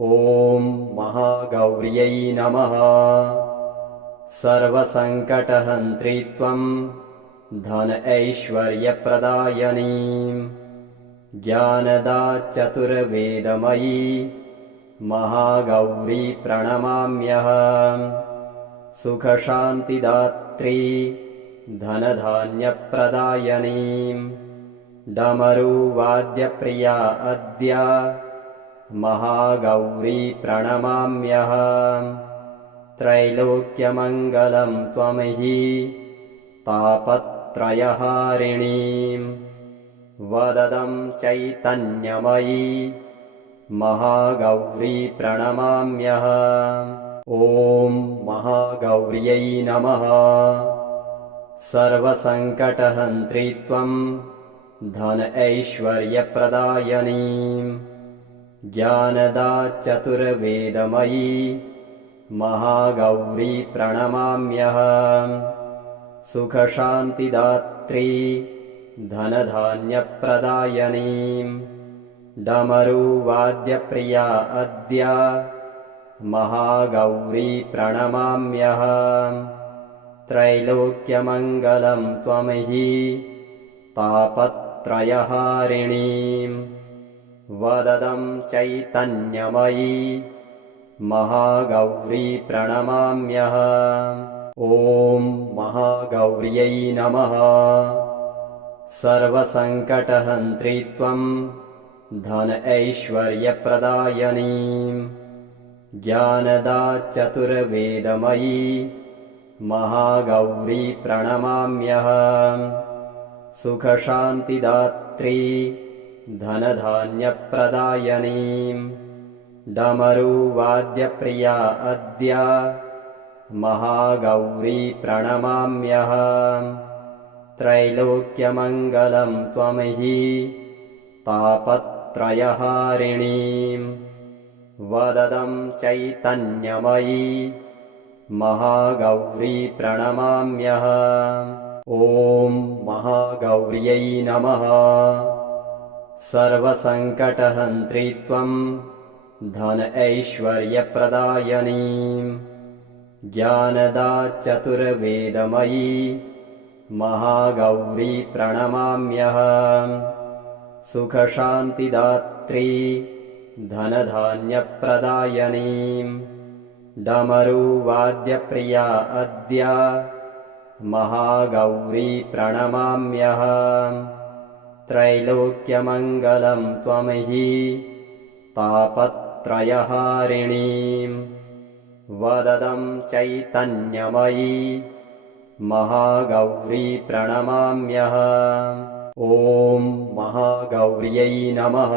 ॐ महागौर्यै नमः। सर्वसङ्कटहन्त्री त्वं धन ऐश्वर्यप्रदायिनीं ज्ञानदा चतुर्वेदमयी महागौरी प्रणमाम्यहम्। सुखशान्तिदात्री धनधान्यप्रदायिनीं डमरुवाद्यप्रिया अद्य महागौरी प्रणमाम्यहम्। त्रैलोक्यमङ्गलं त्वमहि तापत्रयहारिणीं वददं चैतन्यमयी महागौरी प्रणमाम्यहम्। ॐ महागौर्यै नमः। सर्वसङ्कटहन्त्री त्वं धन ऐश्वर्यप्रदायिनीं ज्ञानदा चतुर्वेदमयी महागौरी प्रणमाम्यहम्। सुखशान्तिदात्री धनधान्यप्रदायिनीं डमरुवाद्यप्रिया अद्य महागौरी प्रणमाम्यहम्। त्रैलोक्यमङ्गलं त्वमहि तापत्रयहारिणीं वददं चैतन्यमयी महागौरी प्रणमाम्यहम्। ॐ महागौर्यै नमः। सर्वसङ्कटहन्त्री त्वं धन ऐश्वर्यप्रदायिनीं ज्ञानदा चतुर्वेदमयी महागौरी प्रणमाम्यहम्। सुखशान्तिदात्री धनधान्यप्रदायिनीं डमरुवाद्यप्रिया अद्य महागौरी प्रणमाम्यहम्। त्रैलोक्यमङ्गलं त्वमहि तापत्रयहारिणीं वददं चैतन्यमयी महागौरी प्रणमाम्यहम्। ॐ महागौर्यै नमः। सर्वसङ्कटहन्त्री त्वं धन ऐश्वर्यप्रदायिनीं ज्ञानदा चतुर्वेदमयी महागौरी प्रणमाम्यहम्। सुखशान्तिदात्री धनधान्यप्रदायिनीं डमरुवाद्यप्रिया अद्य महागौरी प्रणमाम्यहम्। त्रैलोक्यमङ्गलं त्वमहि तापत्रयहारिणीं वददं चैतन्यमयी महागौरी प्रणमाम्यहम्। ॐ महागौर्यै नमः।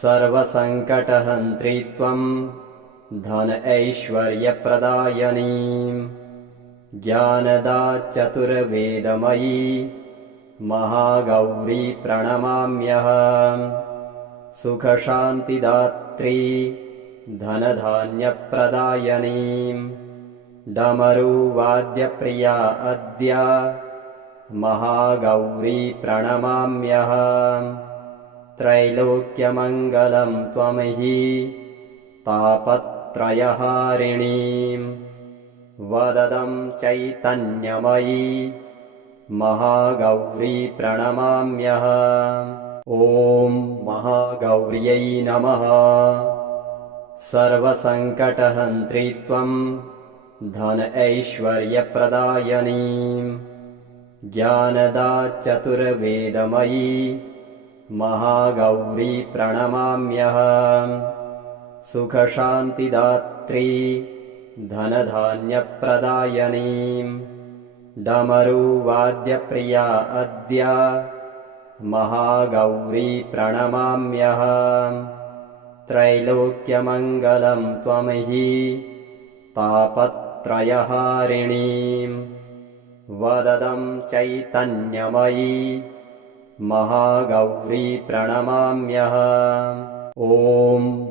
सर्वसङ्कटहन्त्री त्वं धन ऐश्वर्यप्रदायिनीं ज्ञानदा चतुर्वेदमयी महागौरी प्रणमाम्यहम्। सुखशान्तिदात्री धनधान्यप्रदायिनीं डमरुवाद्यप्रिया अद्य महागौरी प्रणमाम्यहम्। त्रैलोक्यमङ्गलं त्वमहि तापत्रयहारिणीं वददं चैतन्यमयी महागौरी प्रणमाम्यहम्। ॐ महागौर्यै नमः। सर्वसङ्कटहन्त्री त्वं धन ऐश्वर्यप्रदायिनीं ज्ञानदा चतुर्वेदमयी महागौरी प्रणमाम्यहम्। सुखशान्तिदात्री धनधान्यप्रदायिनीं डमरुवाद्यप्रिया अद्य महागौरी प्रणमाम्यहम्। त्रैलोक्यमङ्गलं त्वमहि तापत्रयहारिणीं वददं चैतन्यमयी महागौरी प्रणमाम्यहम्। ॐ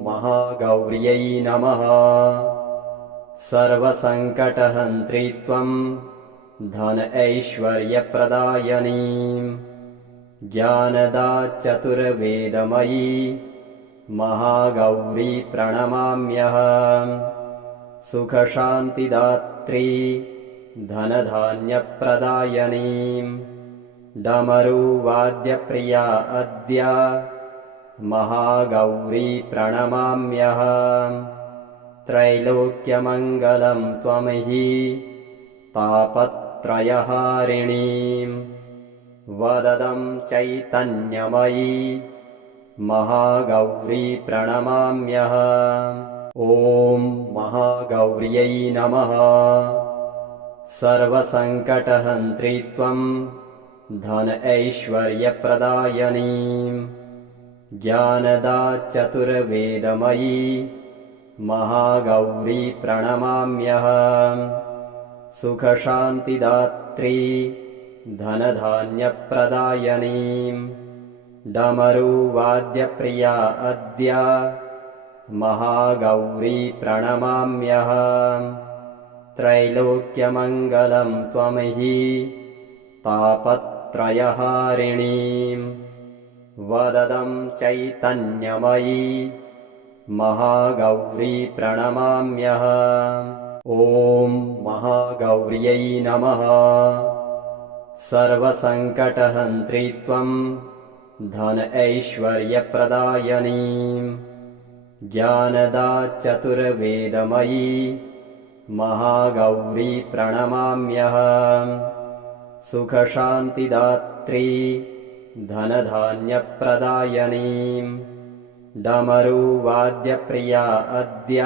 महागौर्यै नमः। सर्वसङ्कटहन्त्री त्वं धन ऐश्वर्यप्रदायिनीं ज्ञानदा चतुर्वेदमयी महागौरी प्रणमाम्यहम् सुखशान्तिदात्री धनधान्यप्रदायिनीम् डमरुवाद्यप्रिया अद्य महागौरी प्रणमाम्यहम् त्रैलोक्यमङ्गलं त्वमहि तापत्रयहारिणीम् वददं चैतन्यमयी महागौरी प्रणमाम्यहम् ॐ महागौर्यै नमः। सर्वसङ्कटहन्त्री त्वं धन ऐश्वर्यप्रदायिनीम् ज्ञानदा चतुर्वेदमयी महागौरी प्रणमाम्यहम् सुखशान्तिदात्री धनधान्यप्रदायिनीम् डमरुवाद्यप्रिया अद्य महागौरी प्रणमाम्यहम् त्रैलोक्यमङ्गलं त्वमहि तापत्रयहारिणीम् वददं चैतन्यमयी महागौरी प्रणमाम्यहम् ॐ महागौर्यै नमः। सर्वसङ्कटहन्त्री त्वं धन ऐश्वर्यप्रदायिनीम् ज्ञानदा चतुर्वेदमयी महागौरी प्रणमाम्यहम् सुखशान्तिदात्री धनधान्यप्रदायिनीम् डमरुवाद्यप्रिया अद्य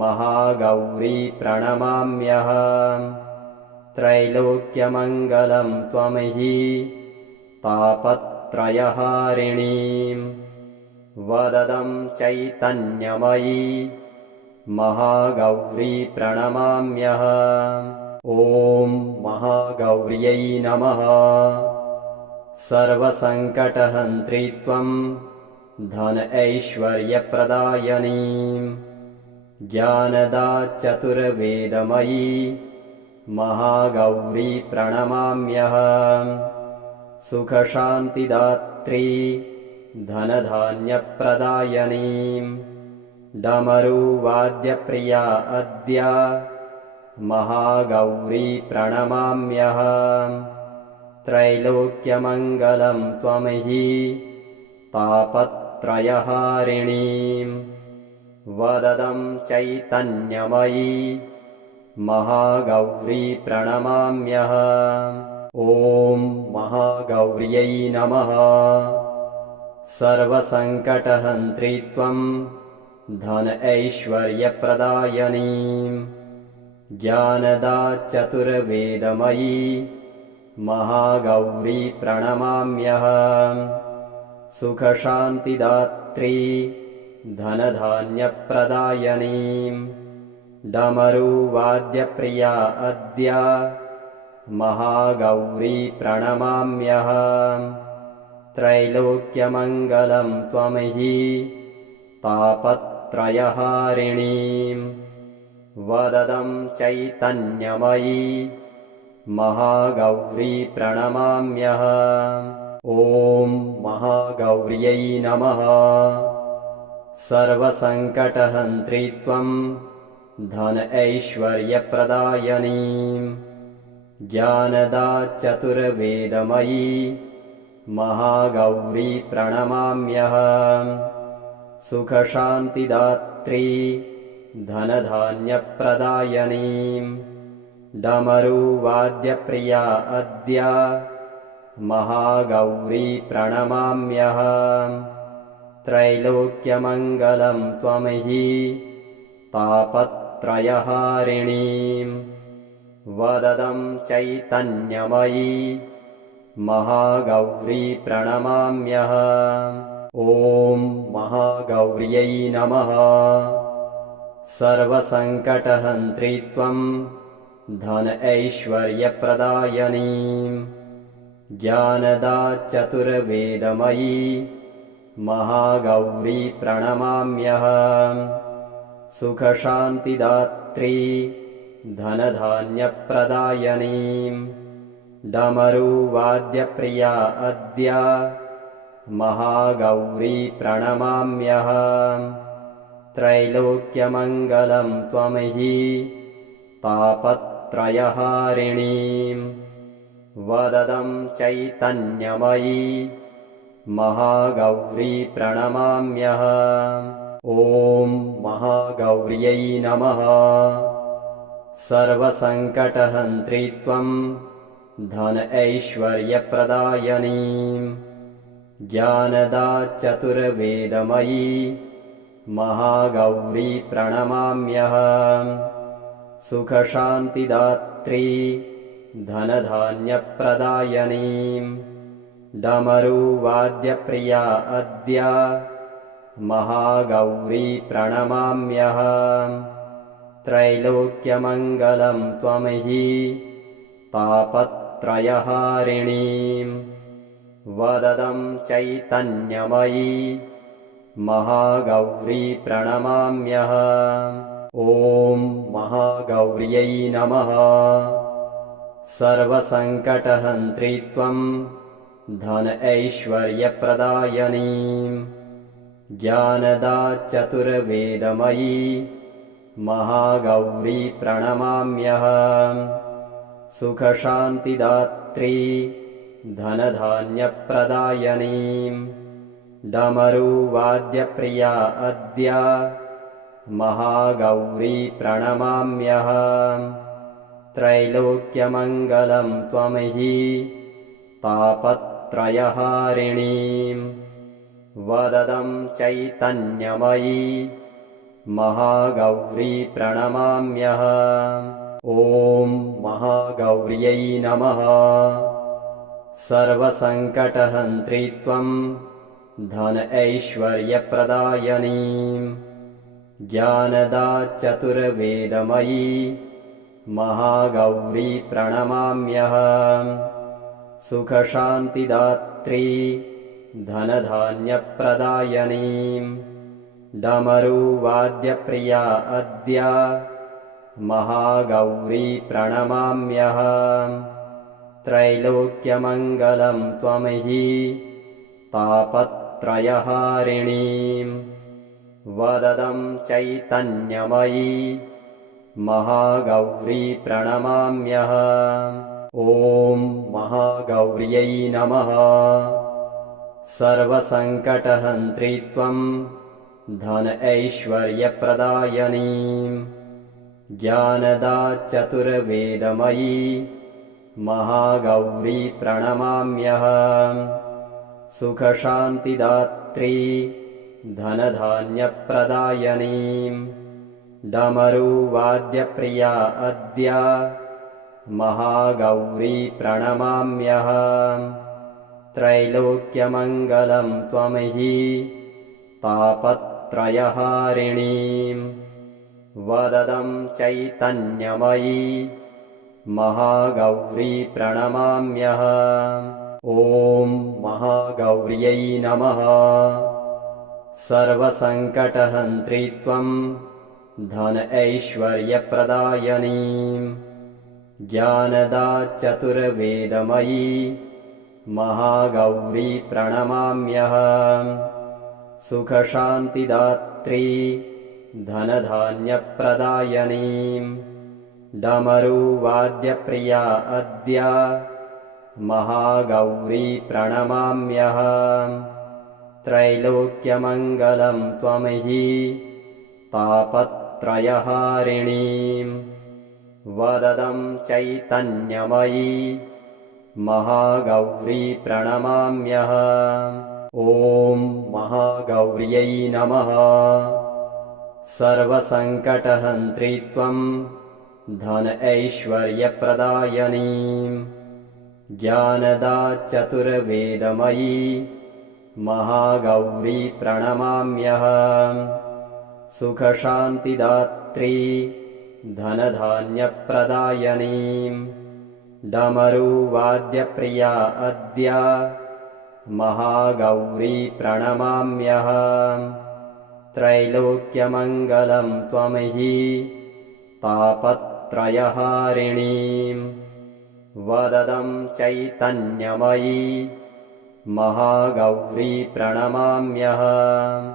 महागौरी प्रणमाम्यहम् त्रैलोक्यमङ्गलं त्वमहि तापत्रयहारिणीम् वददं चैतन्यमयी महागौरी प्रणमाम्यहम् ॐ महागौर्यै नमः। सर्वसङ्कटहन्त्री त्वं धन ऐश्वर्यप्रदायिनीम् ज्ञानदा चतुर्वेदमयी महागौरी प्रणमाम्यहम् सुखशान्तिदात्री धनधान्यप्रदायिनीम् डमरुवाद्यप्रिया अद्य महागौरी प्रणमाम्यहम् त्रैलोक्यमङ्गलं त्वमहि तापत्रयहारिणीम् वददं चैतन्यमयी महागौरी प्रणमाम्यहम् ॐ महागौर्यै नमः। सर्वसङ्कटहन्त्री त्वं धन ऐश्वर्यप्रदायिनीम् ज्ञानदा चतुर्वेदमयी महागौरी प्रणमाम्यहम् सुखशान्तिदात्री धनधान्यप्रदायिनीम् डमरुवाद्यप्रिया अद्य महागौरी प्रणमाम्यहम् त्रैलोक्यमङ्गलं त्वमहि तापत्रयहारिणीम् वददं चैतन्यमयी महागौरी प्रणमाम्यहम् ॐ महागौर्यै नमः। सर्वसङ्कटहन्त्री त्वं धन ऐश्वर्यप्रदायिनीम् ज्ञानदा चतुर्वेदमयी महागौरी प्रणमाम्यहम् सुखशान्तिदात्री धनधान्यप्रदायिनीम् डमरुवाद्यप्रिया अद्य महागौरी प्रणमाम्यहम् त्रैलोक्यमङ्गलं त्वमहि तापत्रयहारिणीम् वददं चैतन्यमयी महागौरी प्रणमाम्यहम् ॐ महागौर्यै नमः। सर्वसङ्कटहन्त्री त्वं धन ऐश्वर्यप्रदायिनीम् ज्ञानदा चतुर्वेदमयी महागौरी प्रणमाम्यहम् सुखशान्तिदात्री धनधान्यप्रदायिनीम् डमरुवाद्यप्रिया अद्य महागौरी प्रणमाम्यहम् त्रैलोक्यमङ्गलं त्वं हि तापत्रयहारिणीं वददं चैतन्यमयी महागौरी प्रणमाम्यहम् ॐ महागौर्यै नमः। सर्वसङ्कटहन्त्री त्वं धन ऐश्वर्यप्रदायिनीं ज्ञानदा चतुर्वेदमयी महागौरी प्रणमाम्यहम् सुखशान्तिदात्री धनधान्यप्रदायिनीं डमरुवाद्यप्रिया अद्य महागौरी प्रणमाम्यहम् त्रैलोक्यमङ्गलं त्वं हि तापत्रयहारिणीं वददं चैतन्यमयी महागौरी प्रणमाम्यहम् ॐ महागौर्यै नमः। सर्वसङ्कटहन्त्री त्वं धन ऐश्वर्यप्रदायिनीं ज्ञानदा चतुर्वेदमयी महागौरी प्रणमाम्यहम् सुखशान्तिदात्री धनधान्यप्रदायिनीं डमरुवाद्यप्रिया अद्य महागौरी प्रणमाम्यहम् त्रैलोक्यमङ्गलं त्वं हि तापत्रयहारिणीं वददं चैतन्यमयी महागौरी प्रणमाम्यहम् ॐ महागौर्यै नमः। सर्वसङ्कटहन्त्री त्वं धन ऐश्वर्यप्रदायिनीं ज्ञानदा चतुर्वेदमयी महागौरी प्रणमाम्यहम् सुखशान्तिदात्री धनधान्यप्रदायिनीं डमरुवाद्यप्रिया अद्य महागौरी प्रणमाम्यहम् त्रैलोक्यमङ्गलं त्वं हि तापत्रयहारिणीं वददं चैतन्यमयी महागौरी प्रणमाम्यहम् ॐ महागौर्यै नमः। सर्वसङ्कटहन्त्री त्वं धन ऐश्वर्यप्रदायिनीं ज्ञानदा चतुर्वेदमयी महागौरी प्रणमाम्यहम् सुखशान्तिदात्री धनधान्यप्रदायिनीं डमरुवाद्यप्रिया अद्य महागौरी प्रणमाम्यहम् त्रैलोक्यमङ्गलं त्वं हि तापत्रयहारिणीं वददं चैतन्यमयी महागौरी प्रणमाम्यहम् ॐ महागौर्यै नमः। सर्वसङ्कटहन्त्री त्वं धन ऐश्वर्यप्रदायिनीं ज्ञानदा चतुर्वेदमयी महागौरी प्रणमाम्यहम् सुखशान्तिदात्री धनधान्यप्रदायिनीं डमरुवाद्यप्रिया अद्य महागौरी प्रणमाम्यहम् त्रैलोक्यमङ्गलं त्वं हि तापत्रयहारिणीं वददं चैतन्यमयी महागौरी प्रणमाम्यहम् ॐ महागौर्यै नमः। सर्वसङ्कटहन्त्री त्वं धन ऐश्वर्यप्रदायिनीं ज्ञानदा चतुर्वेदमयी महागौरी प्रणमाम्यहम् सुखशान्तिदात्री धनधान्यप्रदायिनीं डमरुवाद्यप्रिया अद्य महागौरी प्रणमाम्यहम् त्रैलोक्यमङ्गलं त्वं हि तापत्रयहारिणीं वददं चैतन्यमयी महागौरी प्रणमाम्यहम्